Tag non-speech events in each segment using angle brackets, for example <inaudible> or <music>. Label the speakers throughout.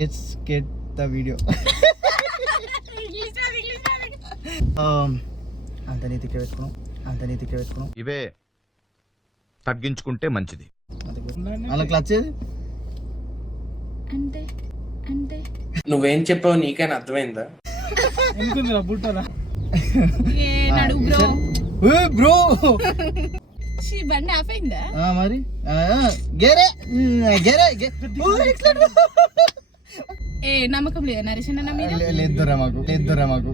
Speaker 1: Let's get the video అంత నీతికి పెట్టుకున్నాం అంత నీతికి పెట్టుకున్నాం.
Speaker 2: ఇవే తగ్గించుకుంటే మంచిది.
Speaker 1: అలా క్లచ్ ఏది?
Speaker 3: అంటే అంటే
Speaker 4: నువ్వేం చెప్పావు నీకైనా అర్థమైందా?
Speaker 3: బ్రో! బండి ఆఫ్ అయిందా?
Speaker 1: మరి? ఆ, గేరే గేరే.
Speaker 3: ఏ నమ్మకం లేదా నరేష్ అన్న మీద?
Speaker 1: లేదురా మాకు లేదురా మాకు.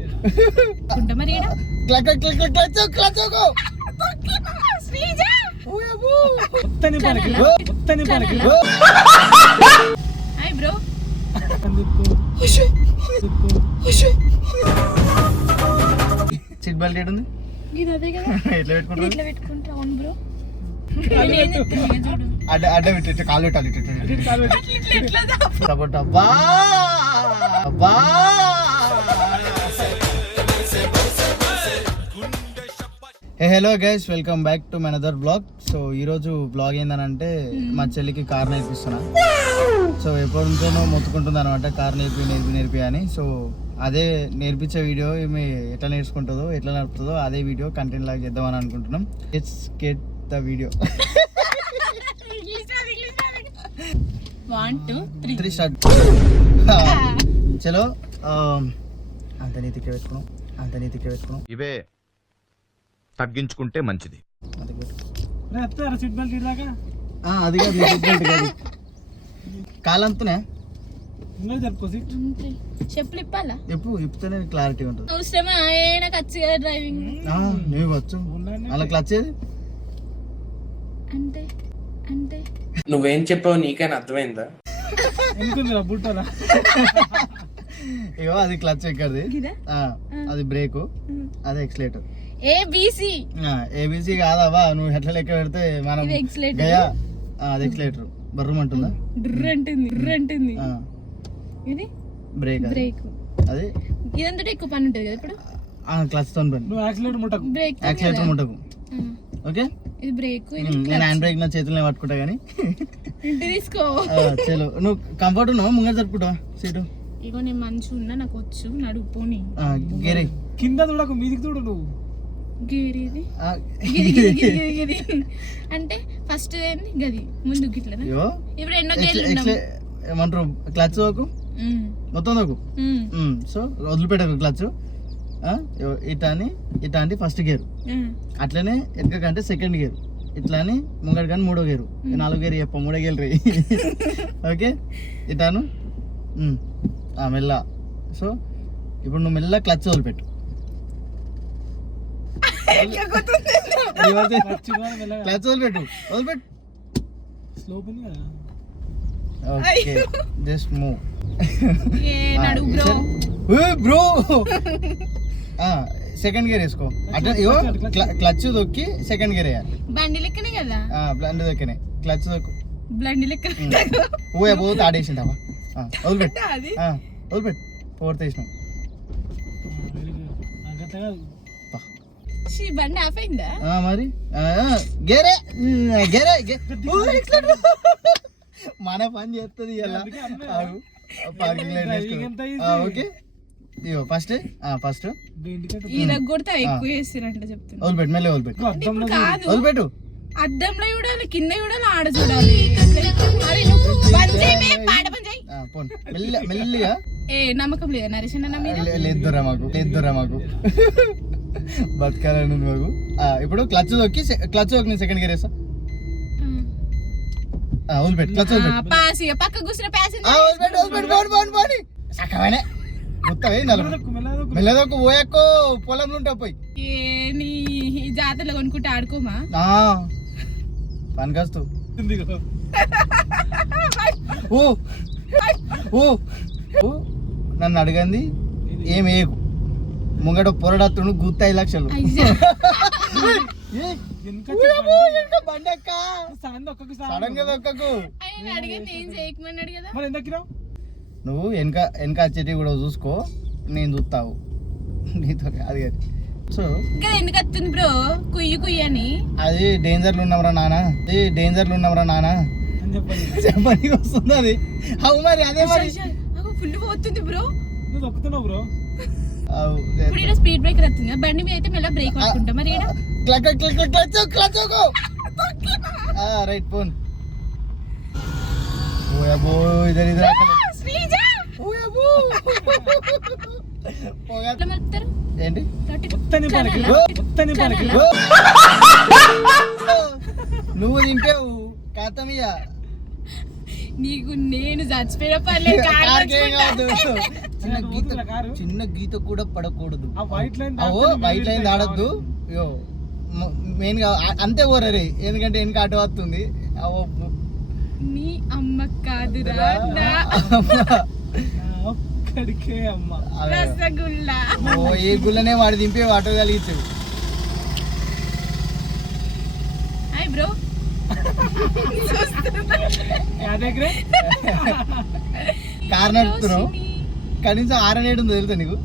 Speaker 3: కుంట మరి?
Speaker 1: క్లక్ క్లక్ క్లక్ clutch clutch
Speaker 3: Sreeja! Hi bro.
Speaker 1: Seat belt ఏంటి ఉంది?
Speaker 3: ఇది అదే కదా? <laughs>
Speaker 1: ఎట్లా
Speaker 3: ఇది
Speaker 1: పెట్టుకుంటారు
Speaker 3: ఇట్లా పెట్టుకుంటా అవును బ్రో. <laughs> నేను ఏం చెప్తున్నా ఇక చూడు.
Speaker 1: అడ్డ అడ్డ పెట్టి ఇట్లా కాలు పెట్టాలి ఇట్లా, ఇట్లా, ఇట్లా.
Speaker 3: అట్లా ఇట్లా ఎట్లా దాపు?
Speaker 1: సపోర్ట్ అబ్బా! Hello guys welcome back to మనదర్ blog so ఈరోజు బ్లాగ్ ఏందనంటే మా చెల్లికి కార్ నేర్పిస్తున్నా. సో ఎప్పటి నుంచోనో మొత్తుకుంటుంది అనమాట కార్ నేర్పి నేర్పి నేర్పి అని. సో అదే నేర్పించే వీడియో ఈమె ఎట్లా నేర్చుకుంటుందో ఎట్లా నడుపుతుందో అదే వీడియో కంటెంట్ లాగా చేద్దామని అనుకుంటున్నాం. It's get the video. Three start చలో అంత నీతికి పెట్టుకున్నాం. అంత నీతికి పెట్టుకున్నాం.
Speaker 2: ఇవే తగ్గించుకుంటే మంచిది.
Speaker 1: అది కాదు. కాలంతనే
Speaker 5: ఇంకా జరుపుకో సీట్
Speaker 3: అంతే. చెప్పులు ఇప్పాలా?
Speaker 1: ఎప్పుడు ఇప్పుతేనే క్లారిటీ ఉంటుంది.
Speaker 3: అవసరమా? నాకు వచ్చు కదా డ్రైవింగ్
Speaker 1: ఆ, నువ్వు వచ్చు. అలా క్లచ్ ఏది?
Speaker 3: అంటే అంటే
Speaker 4: నువ్వేం చెప్పావు నీకైనా అర్థమైందా?
Speaker 5: ఎందుకుందిరా బుట్టరా
Speaker 1: ఇగో అది క్లచ్ ఎక్కడిది?
Speaker 3: ఇదా
Speaker 1: ఆ, అది బ్రేక్ అది ఎక్సలేటర్
Speaker 3: ఏ బీసీ
Speaker 1: ఏబీసీ కాదవా నువ్వు ఎట్లా లెక్క పెడితే మనం. గయా? ఆ, అది ఎక్సలేటర్ బర్రమంటుందా?
Speaker 3: డ్ర అంటుంది డ్ర అంటుంది.
Speaker 1: ఆ,
Speaker 3: ఇది?
Speaker 1: బ్రేక్.
Speaker 3: బ్రేక్
Speaker 1: అది?
Speaker 3: ఇదంతా ఎక్కువ పని ఉంటుంది కదా ఇప్పుడు?
Speaker 1: ఆ, క్లచ్తో పని.
Speaker 5: నువ్వు యాక్సిడెంట్ ముట్టకు.
Speaker 3: బ్రేక్
Speaker 1: యాక్సిలేటర్ ముట్టకు. ఓకే?
Speaker 3: ఇది బ్రేక్
Speaker 1: నేను హ్యాండ్ బ్రేక్ నా చేతులనే పట్టుకుంటా కానీ
Speaker 3: ఇంటి తీసుకో.
Speaker 1: చలో. నువ్వు కంఫర్ట్ ఉన్నావా? ముంగర జరుపుకుంటావా? సీటు?
Speaker 3: ఇగో నేను మంచి ఉన్నా నాకు వచ్చు. నడుపు పోనీ.
Speaker 1: గేరే.
Speaker 5: కింద చూడకు మీదికి చూడు నువ్వు.
Speaker 3: గేరిది గిది. <laughs> అంటే ఫస్ట్ ఏంది? గది. ముందు గిట్లనా
Speaker 1: ఇగో.
Speaker 3: ఇప్పుడు ఎన్నో గేర్లు
Speaker 1: ఏమంటారు? క్లచ్ తోకు?
Speaker 3: ఉమ్,
Speaker 1: మొత్తం
Speaker 3: ఉమ్,
Speaker 1: సో వదిలిపెట్టకు క్లచ్ ఇగో ఇటా అని ఇటా అంటే ఫస్ట్ గేర్. అట్లనే వెనకకంటే సెకండ్ గేర్ ఇట్లా అని ముంగడు కానీ మూడో గేరు నాలుగో గేర్ చెప్ప మూడో గేర్ రే. <laughs> ఓకే? ఇటాను? మెల్ల. సో ఇప్పుడు నువ్వు మెల్ల క్లచ్ వదిలిపెట్టు. క్లచ్ <laughs> వదిలిపెట్టు. వదిలిపెట్టు.
Speaker 5: స్లోప్ ఉంది కదా.
Speaker 1: ఓకే జస్ట్ మూవ్
Speaker 3: ఏ నడు బ్రో
Speaker 1: బ్రో సెకండ్ గేర్ వేసుకో అట్లా ఇగో క్లచ్ దొక్కి సెకండ్ గేర్ వేయాలి
Speaker 3: బండి లెక్కనే కదా
Speaker 1: బ్లండ్ దొక్కినాయి క్లచ్ దొక్కు
Speaker 3: బండి లెక్క
Speaker 1: పోయా పోతే ఆడేసింటావా వదిలిపెట్టు
Speaker 3: అది
Speaker 1: ఆ, వదిలిపెట్టు ఫోర్త్ వేసినాం
Speaker 5: వెరీ గుడ్ అంతే కాదు
Speaker 3: షీ బండి ఆఫ్ అయిందా
Speaker 1: ఆ, మరి ఆ, ఆ, గేరే ఉమ్, గేరే గే- ఓ, excellent. <laughs> మన పని చేస్తుంది ఇలా పార్కింగ్ లైట్. ఓకే. ఇగో ఫస్ట్ ఫస్ట్
Speaker 3: ఎక్కువ చెప్తున్నా
Speaker 1: వదిలిపెట్టు మెల్లి వదిలిపెట్టు. వదిలిపెట్టు.
Speaker 3: అద్దంలో చూడాలి కింద చూడాలి ఆడ చూడాలి.
Speaker 1: మెల్లిగా
Speaker 3: ఏ నమ్మకం లేదా నరేష్ అన్న మీద?
Speaker 1: లేదురా మాకు లేదురా మాకు. బతకాలని మాకు. ఇప్పుడు క్లచ్ తొక్కి క్లచ్ తొక్కి సెకండ్ గేర్ వేస్తా ఆ, వదిలిపెట్టు క్లచ్ వదిలిపెట్టు
Speaker 3: పాస్ ఇక పక్క కూర్చున్న పాస్
Speaker 1: ఆ, వదిలిపెట్టు వదిలిపెట్టు పోని పోని పోని సక్కమనే గుత్తవే నలుపు
Speaker 5: మెల్లగా
Speaker 1: మెల్లదొక్కు పోయాకో పొలంలో ఉంటావు పోయి.
Speaker 3: నీ ఈ జాతరలో కొనుక్కుంటే ఆడుకోమా?
Speaker 1: ఆ, పనికొస్తూ
Speaker 5: ఉంది కదా.
Speaker 1: ఓ ఓ ఓ నన్ను అడగంది ఏం వేయకు ముంగట పొరడత్తుడు గుత్త ఐదు లక్షలు బండెక్క. సడన్
Speaker 3: ఏం చేయకమన్నాడు కదా
Speaker 5: మరి ఎందుకు రావు
Speaker 1: నువ్వు వెనక వెనక వచ్చేటి కూడా చూసుకో. నేను చూస్తావు. నీతో అది కాదు సో
Speaker 3: ఎందుకు వస్తుంది బ్రో? కుయ్యి కుయ్యి అని.
Speaker 1: అది డేంజర్లు ఉన్నవరా నాన్న. అది డేంజర్లు ఉన్నవరా నాన్న.
Speaker 5: చెప్పండి.
Speaker 1: చెప్పని వస్తుంది అది. అవు మరి అదే మరి.
Speaker 3: ఫుల్ పోతుంది బ్రో.
Speaker 5: నువ్వు తొక్కుతున్నావు బ్రో.
Speaker 3: ఇప్పుడు ఇక్కడ స్పీడ్ బ్రేకర్ వస్తుంది. బండి మీద అయితే మెల్ల బ్రేక్ పట్టుకుంటాం. మరి ఇక్కడ
Speaker 1: క్లక్ క్లక్ క్లక్ క్లచ్ క్లచ్ ఆ రైట్ ఫోన్ ఓయబో ఇదర్ ఇదర్ అక్కడ.
Speaker 3: శ్రీజ!
Speaker 1: ఓయబో పోగా
Speaker 3: ఎట్లా మలుపుతారు?
Speaker 1: ఏంటి?
Speaker 5: ఉత్తని పనికి? ఉత్తని పనికి?
Speaker 1: నువ్వు దింపావు కాతమియ.
Speaker 3: నీకు నేను చచ్చిపోయిన పర్లేదు
Speaker 1: కాదు. చిన్న గీత? చిన్న గీత కూడా పడకూడదు.
Speaker 5: ఆ వైట్ లైన్
Speaker 1: అవో వైట్ లైన్ దాడద్దు. యో మెయిన్గా అంతే పోరరే ఎందుకంటే వెనక ఆటో వస్తుంది. అవో
Speaker 3: నీ అమ్మ కాదురా నా
Speaker 5: ఒక్కడికే అమ్మ.
Speaker 1: అదే.
Speaker 3: రసగుల్లా.
Speaker 1: ఓ ఏ గుల్లనే వాడు దింపే ఆటో కలిగించాడు
Speaker 3: హాయ్ బ్రో. <laughs>
Speaker 5: నా దగ్గరే
Speaker 1: కార్ నడుపుతున్నావు? కనీసం ఆరనేడు ఉందో తెలుసా నీకు?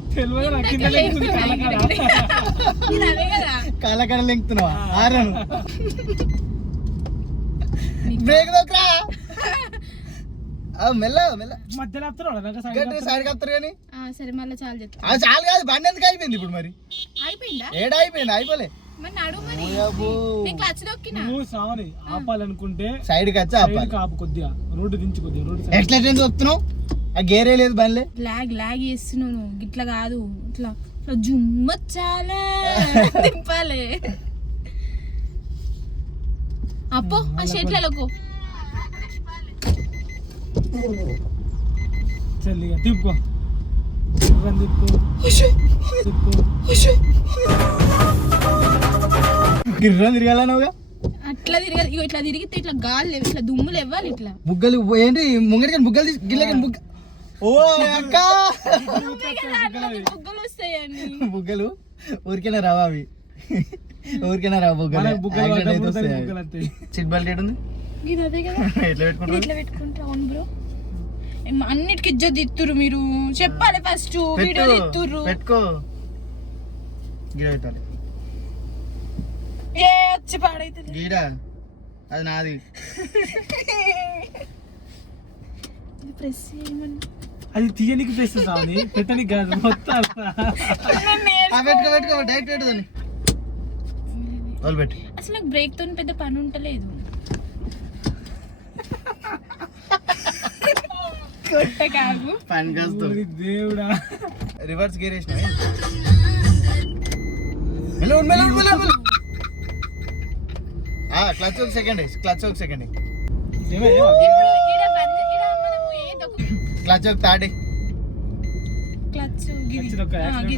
Speaker 5: కాలకాడ.
Speaker 1: లెంగుతున్నావా? ఆరను. బ్రేక్ దొక్కరా మెల్ల మెల్ల.
Speaker 5: మధ్యలో సైడ్
Speaker 1: కత్తారు కానీ.
Speaker 3: ఆ, సరే మళ్ళీ చాలు చెప్తా.
Speaker 1: ఆ చాలు కాదు బండి ఎందుకు అయిపోయింది ఇప్పుడు మరి?
Speaker 3: అయిపోయిందా
Speaker 1: ఏడా అయిపోయింది అయిపోలే
Speaker 5: ఆపాలనుకుంటే
Speaker 1: సైడ్కి వచ్చి
Speaker 5: సైడ్
Speaker 1: ఆపాలి.
Speaker 5: కాపు కొద్దిగా. రోడ్డు దించు కొద్దిగా రోడ్డు
Speaker 1: ఎట్లా వస్తున్నావు? ఆ గేరే లేదు బండ్లే?
Speaker 3: లాగ్ లాగ్ చేస్తున్నాను ఇట్లా కాదు. ఇట్లా. ఇట్లా జుమ్మచ్చాలే దింపాలే అప్పో ఆ షెట్లలోకు
Speaker 5: చెల్లిగా తిప్పుకో.
Speaker 1: గిర్రం తిరగాలన్నావుగా?
Speaker 3: అట్లా తిరగదు ఇగో ఇట్లా తిరిగితే ఇట్లా గాలి లేవు. ఇట్లా దుమ్ములు ఇవ్వాలి ఇట్లా.
Speaker 1: బుగ్గలు ఏంటి ముంగడికి బుగ్గలు తీసి గిల్లకి బుగ్గ ఓ అక్క.
Speaker 3: బుగ్గలు
Speaker 1: ఊరికైనా రావా అవి? ఊరికైనా రావు బుగ్గలు? సీట్ బెల్ట్ ఏడు ఎట్లా పెట్టుకుంటారు?
Speaker 3: అన్నిటికి ఇజ్జత్ ఇత్తురు మీరు. చెప్పాలి ఫస్ట్ వీడియో
Speaker 1: పెట్టుకో. గీడ పెట్టాలి.
Speaker 3: ఏ వచ్చి పాడైతుంది.
Speaker 1: గీడ. అది నాది.
Speaker 3: ప్రెస్ చేయమని.
Speaker 5: అది తీయనికి ప్లేస్ సావని పెట్టనికి కాదు మొత్తం.
Speaker 1: ఆ, పెట్టుకో పెట్టుకో డైరెక్ట్ పెట్టుదని వాళ్ళు పెట్టి.
Speaker 3: అసలు నాకు బ్రేక్తో పెద్ద పని ఉంటలేదు. కొట్ట కాదు.
Speaker 1: పని
Speaker 5: ఓరి దేవుడా.
Speaker 1: రివర్స్ గేర్ వేసిన మెల్ల మెల్ల మెల్ల మెల్ల క్లచ్ ఒక సెకండ్ క్లచ్ ఒక సెకండ్
Speaker 5: ఏమే,
Speaker 1: క్లచ్ ఒక తాడి.
Speaker 3: క్లచ్ అంటే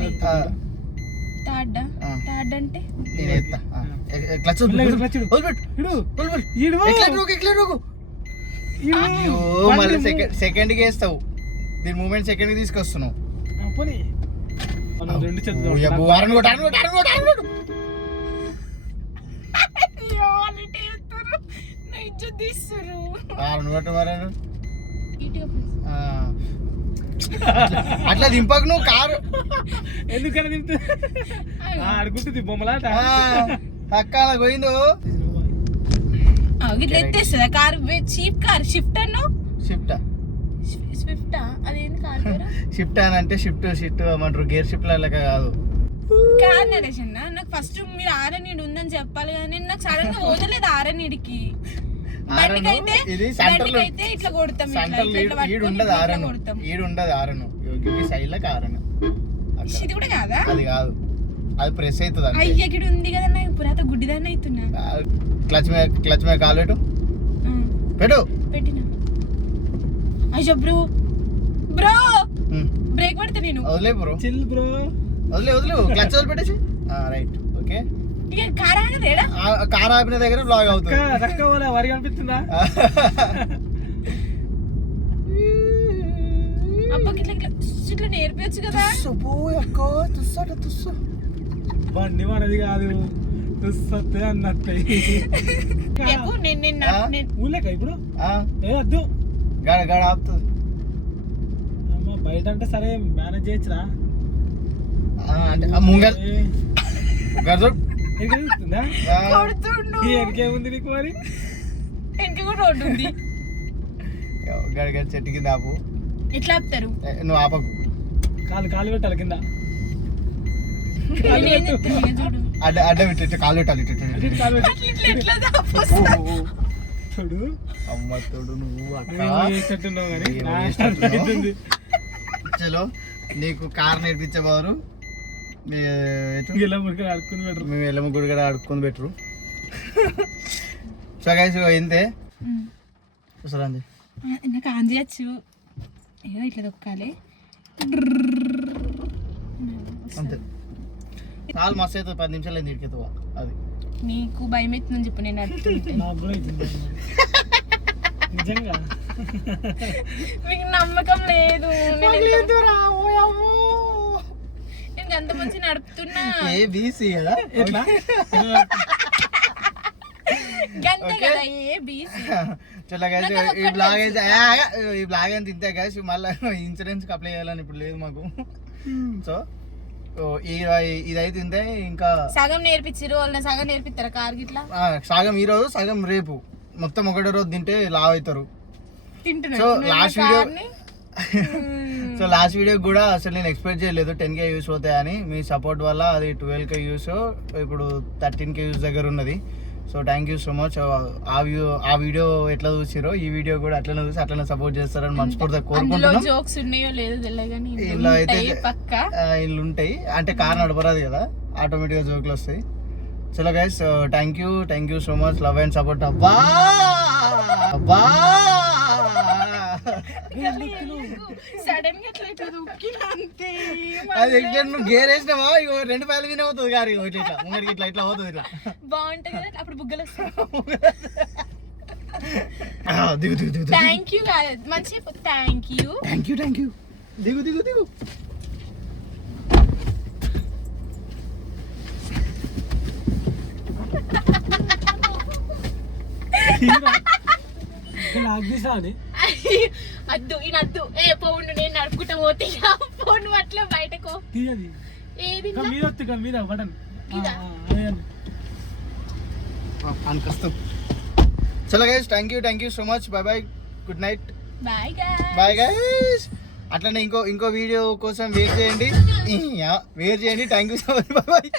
Speaker 1: నేను ఎత్తా. క్లచ్ మళ్ళీ. సెకండ్ సెకండ్కి వేస్తావు. దీని మూమెంట్ సెకండ్కి తీసుకొస్తున్నావు. కొట్టు, <laughs> అట్లా- దింపకు నువ్వు కారు.
Speaker 5: ఎందుకని తింటే ఆడుకుంటుంది బొమ్మలాట
Speaker 1: ఆ, అక్క అలా పోయిందో
Speaker 3: ఇట్లా ఎత్తేస్తుందా కార్? Cheap car. షిఫ్ట్ అన్నో?
Speaker 1: షిఫ్ట్
Speaker 3: స్విఫ్టా అదేంటి కార్
Speaker 1: షిఫ్ట్ అని అంటే షిఫ్ట్ షిఫ్ట్ ఏమంటారు గేర్ షిఫ్ట్ లెక్క కాదు.
Speaker 3: కార్ నాకు ఫస్ట్ మీరు ఆరనీడు ఉందని చెప్పాలి కానీ నేను నాకు సడన్గా వదలేదు ఆరనీడికి బండికైతే
Speaker 1: ఇది సెంటర్
Speaker 3: ఇట్లా కొడతాం ఇట్లా
Speaker 1: సెంటర్ ఈడు ఉండదు ఆరను ఈడు ఉండదు ఆరను ఇవి సైడ్ లకి ఆరను.
Speaker 3: ఇది కూడా కాదా?
Speaker 1: అది కాదు. అది ప్రెస్ అవుతుంది అంతే.
Speaker 3: అయ్యకిడు ఉంది కదా నాకు పురాత గుడ్డిదాన్ని అవుతున్నా.
Speaker 1: క్లచ్ మీద క్లచ్ మీద కాలు పెట్టు. పెట్టు.
Speaker 3: పెట్టినా. అయ్యో బ్రో. బ్రో. బ్రేక్ పడితే నేను.
Speaker 1: వదిలే బ్రో.
Speaker 5: Chill bro.
Speaker 1: వదిలే వదిలే క్లచ్ వదిలిపెట్టేసి. Right okay.
Speaker 3: కార్
Speaker 1: ఆపిన దగ్గర బ్లాగ్ అవుతుంది.
Speaker 5: వరి కనిపిస్తుందా?
Speaker 3: అప్పకి ఇట్లా కదా.
Speaker 1: తుస్సాట తుస్సు
Speaker 5: బండి మనది కాదు. ఊళ్ళక ఇప్పుడు?
Speaker 1: ఆ,
Speaker 5: ఏ వద్దు.
Speaker 1: గాడ గాడ ఆపుతుంది.
Speaker 5: అమ్మ బయట అంటే సరే మేనేజ్ చేయొచ్చురా.
Speaker 1: ఆ, అంటే ఆ ముంగల్ గర్జోడ్
Speaker 5: నీకు మరి?
Speaker 3: కూడా రోడ్డు ఉంది
Speaker 1: చెట్టు కింద ఆపు.
Speaker 3: ఎట్లా ఆపుతారు?
Speaker 1: ఏ, నువ్వు ఆపకు.
Speaker 5: కాలు కాలు పెట్టాలి కింద.
Speaker 3: చూడు.
Speaker 1: అడ్డ అడ్డ పెట్టి ఇట్లా కాలు పెట్టాలి ఇట్లా, ఇట్లా,
Speaker 5: ఇటు
Speaker 1: ఇట్లా.
Speaker 5: కాలు పెట్టు.
Speaker 3: అట్లా ఇట్లా ఎట్లా ఆపుస్తా?
Speaker 5: చూడు.
Speaker 1: అమ్మ తోడు నువ్వు అక్క.
Speaker 5: నువ్వు చేసేటట్టున్నావు కానీ
Speaker 1: ఏమో
Speaker 5: నా
Speaker 1: చేసేటట్టున్నావు.
Speaker 5: అవుతుంది.
Speaker 1: చలో నీకు కార్ నేర్పించబోరు మేము ఎల్లమ్మ గుడి కూడా అడుక్కొని పెట్టరు. సో గైస్ ఇంతే. చూసారా అండి?
Speaker 3: నాకు ఆన్ చేయొచ్చు ఏదో ఇట్లా దొక్కాలి.
Speaker 1: అంతే. చాలు మస్తు అవుతుంది పది నిమిషాలు అయింది ఇడికెత్తువా అది.
Speaker 3: నీకు భయం అవుతుందని చెప్పు నేను
Speaker 5: నిజంగా?
Speaker 3: మీకు నమ్మకం లేదు. అంత మంచి నడుపుతున్నా.
Speaker 1: ఏ బీసీ కదా
Speaker 5: ఎట్లా
Speaker 1: ఈ బ్లాగ్ అయితే ఈ బ్లాగ్ అయితే ఇంతే గైస్ మళ్ళీ ఇన్సూరెన్స్కి అప్లై చేయాలని ఇప్పుడు లేదు మాకు. సో సో ఇదైతే ఇంతే ఇంకా
Speaker 3: సగం నేర్పించారు వాళ్ళని సగం నేర్పిస్తారా కార్ గిట్లా?
Speaker 1: ఆ, సగం ఈ రోజు సగం రేపు. మొత్తం ఒకటే రోజు తింటే లావ్ అవుతారు. So last video? <laughs> So last video కూడా అసలు నేను ఎక్స్పెక్ట్ చేయలేదు టెన్ కే యూస్ అవుతాయని మీ సపోర్ట్ వల్ల అది ట్వెల్వ్ కే యూస్ ఇప్పుడు థర్టీన్ కే యూస్ దగ్గర ఉన్నది. So thank you so much ఆ వ్యూ ఆ వీడియో ఎట్లా చూసిరో ఈ వీడియో కూడా అట్లనే చూసి అట్లనే సపోర్ట్ చేస్తారని మనస్ఫూర్తిగా కోరుకుంటున్నాం.
Speaker 3: జోక్స్ ఉన్నాయో లేదో తెలియదు కానీ
Speaker 1: ఇలా అయితే ఇల్లు ఉంటాయి. అంటే కార్ నడపరాదు కదా ఆటోమేటిక్గా జోకులు వస్తాయి. చలో guys thank you thank you so much love and support అబ్బా! అబ్బా!
Speaker 3: సడన్గా ఇట్లా ఇట్లా దూకినా అంతే.
Speaker 1: అది ఎట్లా నువ్వు గేర్ వేసినావా? ఇగో రెండు పాయలు అవుతుంది గారి ఇట్లా ఇట్లా. ముంగడికి ఇట్లా ఇట్లా అవుతుంది ఇట్లా.
Speaker 3: బాగుంటది కదా అప్పుడు బుగ్గలు
Speaker 1: దిగు దిగు దిగు
Speaker 3: థ్యాంక్ యూ మంచి thank you
Speaker 1: thank you thank you దిగు దిగు దిగు.
Speaker 5: నాకు తీసా అని <laughs>
Speaker 3: అద్దు ఈయన అద్దు. ఏ పౌండ్ నేను నడుపుకుంటా పోతే ఫోన్ అట్లా బయటకు.
Speaker 5: తీయది.
Speaker 3: ఏది
Speaker 5: మీద వస్తుంది మీద బటన్?
Speaker 1: అని కష్టం చలో guys thank you thank you so much bye bye good night
Speaker 3: bye
Speaker 1: bye guys అట్లనే ఇంకో ఇంకో వీడియో కోసం వెయిట్ చేయండి. <laughs> వెయిట్ చేయండి. Thank you so much bye bye